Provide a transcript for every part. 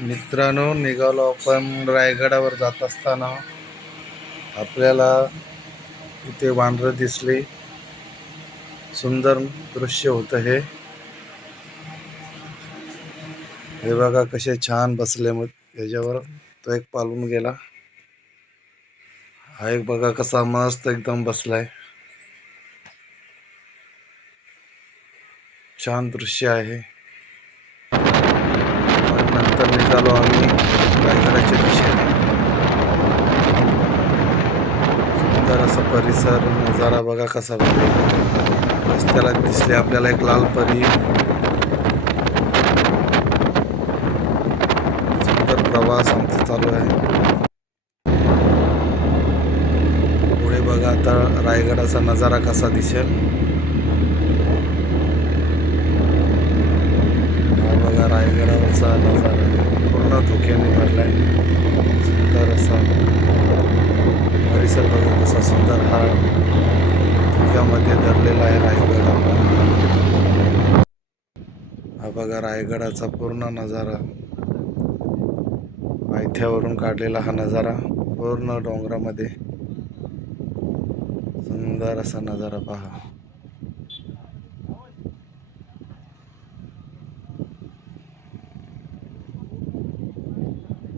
मित्रांनो, निघालो आपण रायगडावर जात असताना आपल्याला इथे वानरं दिसली. सुंदर दृश्य होतं हे. हे बघा कसे छान बसले. मग याच्यावर तो एक पालून गेला. हा एक बघा कसा मस्त एकदम बसलाय. छान दृश्य आहे. नंतर निघालो आम्ही रायगडाच्या दिशेने. सुंदर असा परिसर नजारा बघा कसा बघा. रस्त्याला दिसले आपल्याला एक लाल परी. सुंदर प्रवास आमचा चालू आहे. पुढे बघा आता रायगडाचा नजारा कसा दिसेल. हा बघा रायगडावरचा नजारा पूर्ण धुक्याने भरलाय. सुंदर असा परिसर बघा कसा सुंदर. हा धुक्यामध्ये धरलेला आहे रायगड आपला. हा बघा रायगडाचा पूर्ण नजारा. पायथ्यावरून काढलेला हा नजारा पूर्ण डोंगरामध्ये. सुंदर असा नजारा पहा.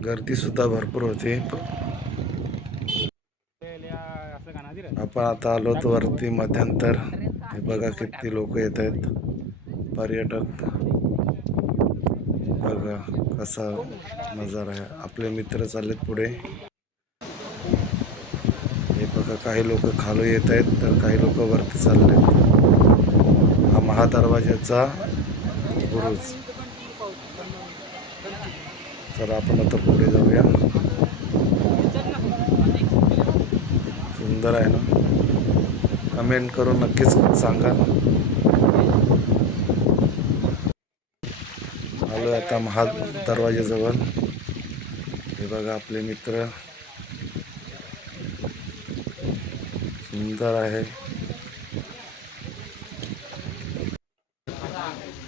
गर्दी सुद्धा भरपूर होती. आपण आता आलोत वरती मध्यंतर. हे बघा किती लोक येत आहेत, पर्यटक. बघा कसा नजारा आहे. आपले मित्र चाललेत पुढे. हे बघा काही लोक खाली येत आहेत तर काही लोक वरती चाललेत. हा महादरवाजाचा बुरुज. चला आपण आता पुढे जाऊया. सुंदर आहे ना. कमेंट करून नक्कीच सांगा. आलो आता महादरवाजाजवळ. हे बघा आपले मित्र. सुंदर आहे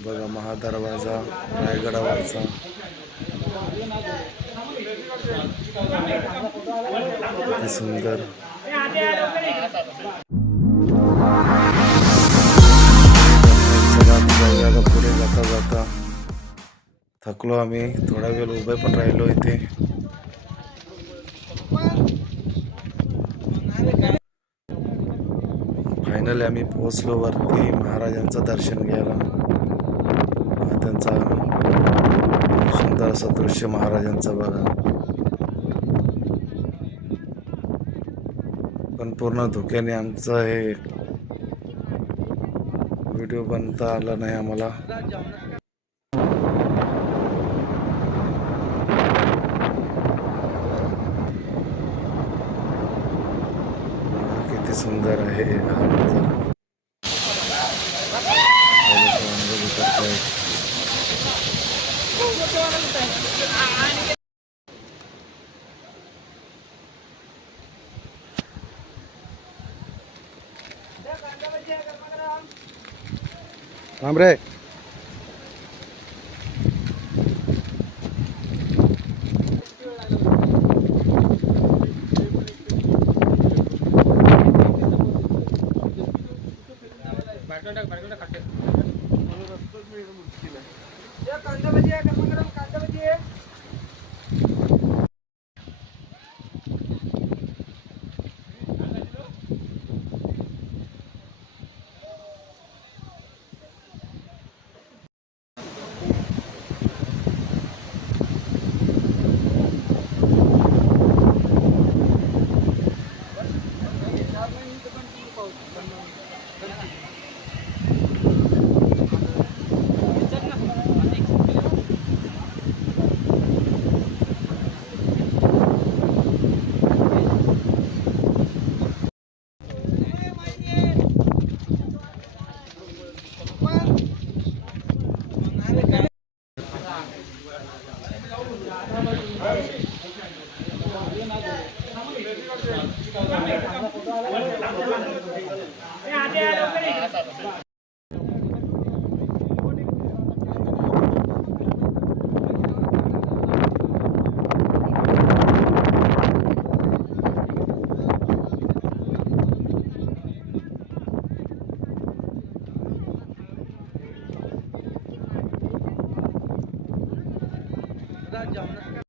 बघा महादरवाजा रायगडावरचा. किती सुंदर. पुढे जाता जाता थकलो आम्ही. थोडा वेळ उभे पण राहिलो इथे. फायनली आम्ही पोहोचलो वरती महाराजांचं दर्शन घ्यायला. त्यांचा सुंदर असं दृश्य महाराजांचं बघा. पण पूर्ण धुक्याने आमचं हे व्हिडिओ बनता आला नाही आम्हाला. किती सुंदर आहे हा नजारा. थांब रे. आता जेवणाचं काय